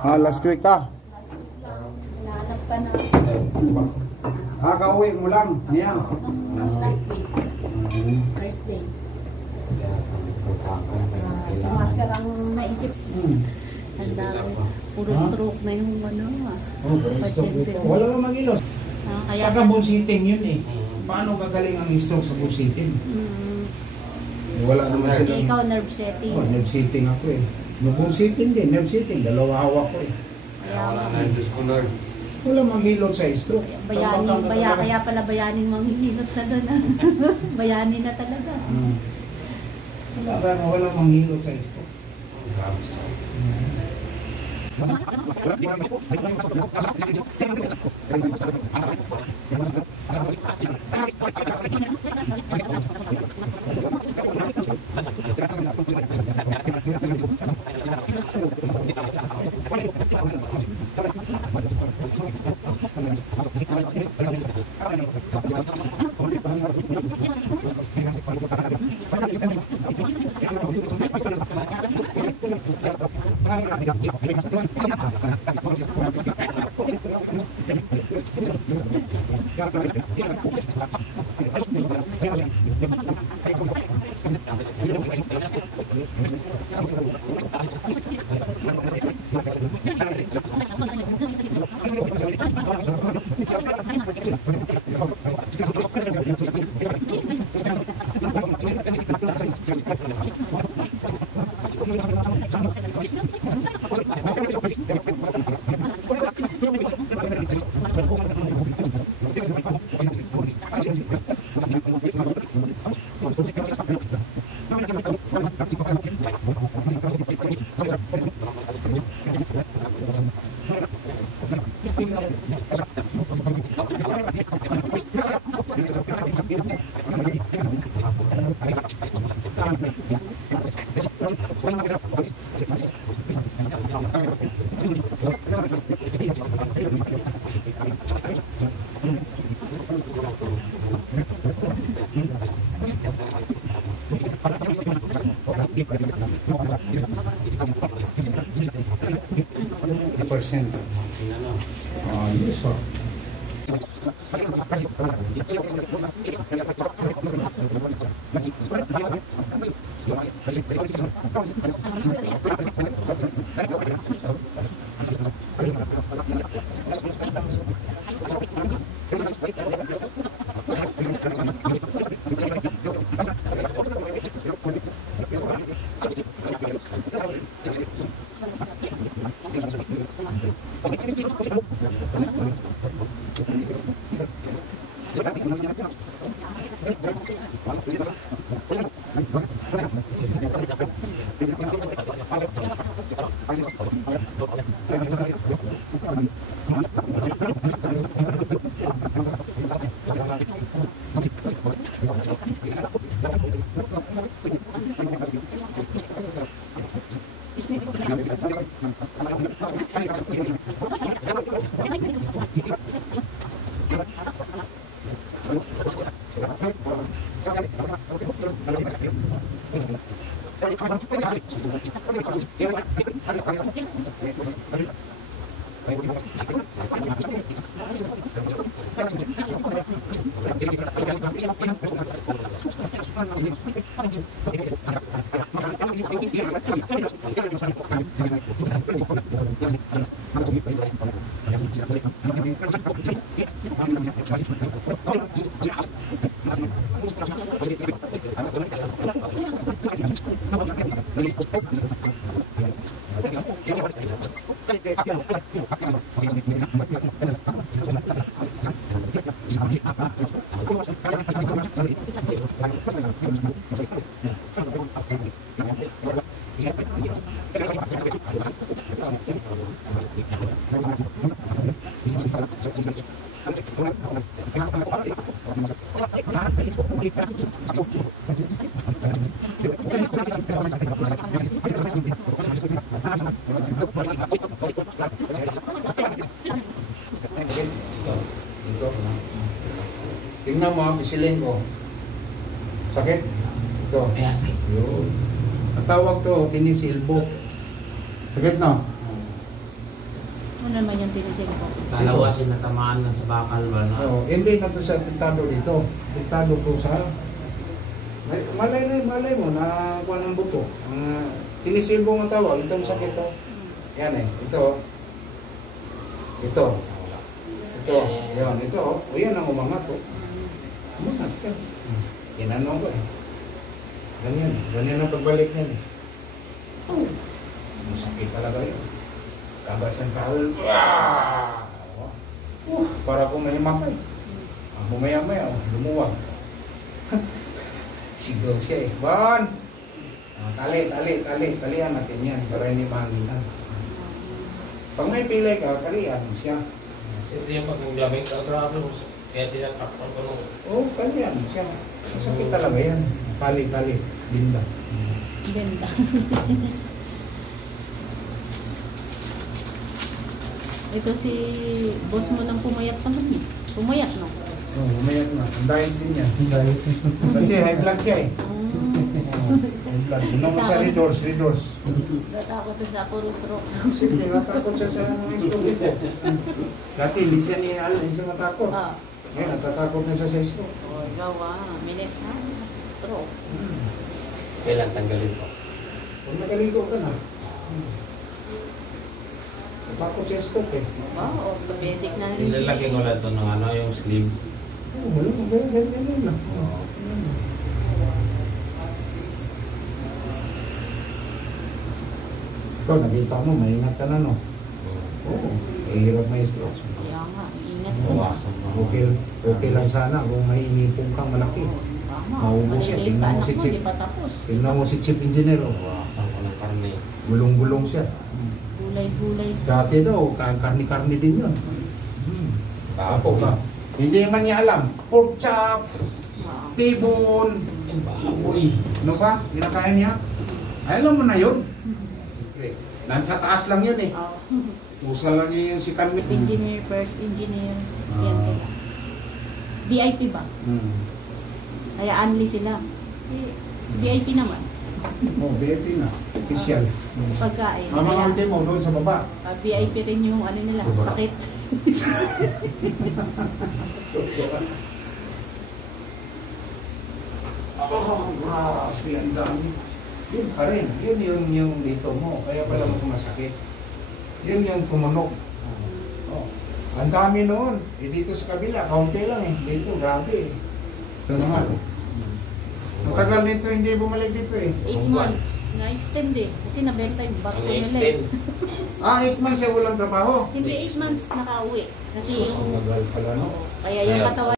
Last week ka? Hinahanap ka na. Kauwi mo lang. Niya. Last week. Thursday. Si Master ang naisip. Ang dami. Puro stroke na yung pasyente. Wala namang ilos. Kaya Taga-bullshitting yun eh. Paano gagaling ang stroke sa bullshitting? Wala naman silang... Ikaw nerve setting. Nerve setting ako eh. Bullshitting din, nerve setting. Dalawa hawak ko eh. Wala manghilot sa stroke. Kaya pala bayanin manghihilot na doon. Bayani na talaga. Wala manghilot sa stroke. Tingnan mo, pisilin ko. Sakit? Ito. Yun. Ang tawag to, kinisilbo. Sakit no? naman yung tinisin ko? Dalawa sinatamaan na sa bakal ba na? Hindi na to sa pintado dito. Pintado to sa... Malay mo na kuha ng buto. Tinisilbo ang tawag. Itong sakit to. Yan eh. Ito. Ito. Yan. Ito. O yan ang umangat to. Umangat ka. Kinanong ko eh. Ganyan. Ganyan ang pagbalik niyan eh. Masakit talaga yun. Labas ang tawal. Para kung may himatay. Bumaya-maya, lumuwag. Siguro siya eh. Bon! Talian natin yan para hindi mahanginan. Pag may pilay ka, talian siya. Hindi yung pag-gamit ka, grabe. Kaya tinatakpan ko nung... Oo, talian siya. Masakit talaga yan. Tali, linda. Ganda. Ito si boss mo nang pumayat naman eh. Pumayat, no? Oo, umayat na. Ang diet din yan. Kasi high blood siya eh. High blood. Inom mo sa Redors. Natakot sa puro stroke. Sige, natakot siya sa stroke ito. Dati, hindi siya matakot. Ngayon, natatakot na siya sa stroke. Oh, gawa. Minis na. Stroke. Kailan tanggalin ko? Kung nagaligo ka na. Natakot siya sa stroke eh. Wow, orthopedic na rin. Nilalagay ko lang ito ng ano, yung sleeve. Oo, wala mo. Ganyan lang. Ikaw, nakita mo, maingat ka na, no? Oo. Hirap may stroke. Kaya nga, ingat mo. Bawasan mo. Okay lang sana kung may inipong kang malaki. Tama. Maubos yan. Tingnan mo si Chip. Di pa tapos. Tingnan mo si Chief Engineer. Bawasan ko ng karne. Gulong-gulong siya. Gulay-gulay. Dati daw, karni-karni din yun. Ako ba? Hindi man niya alam. Pork chop, Wow. tibon. Baboy. Ano ba? Kinakain niya? Ay, alam mo na yun. Siyempre. Nasa taas lang yun eh. Oh. Pusa lang niya yung si Carmen. Engineer, first engineer. Yan sila. VIP ba? Kaya only sila. VIP naman. Oh, VIP na. Official. Pagkain. Mamangante mo doon sa baba. VIP rin yung ano nila. Sobra. Sakit. Oh, grabe. Ang dami. Yun pa rin. Yun yung dito mo. Kaya pala mo sumasakit. Yun yung tumunog. Oh. Ang dami noon. Eh dito sa kabila, kaunti lang eh. Dito, grabe eh. Ito naman. Ang tagal nito, hindi bumalik dito eh. 8 months. Na-extend eh. Kasi nabenta yung bato Ang nila eh. extend. 8 months siya walang trabaho. Hindi 8 months nakauwi. Kasi Sus, yung... ang tagal pala no. Kaya yung katawan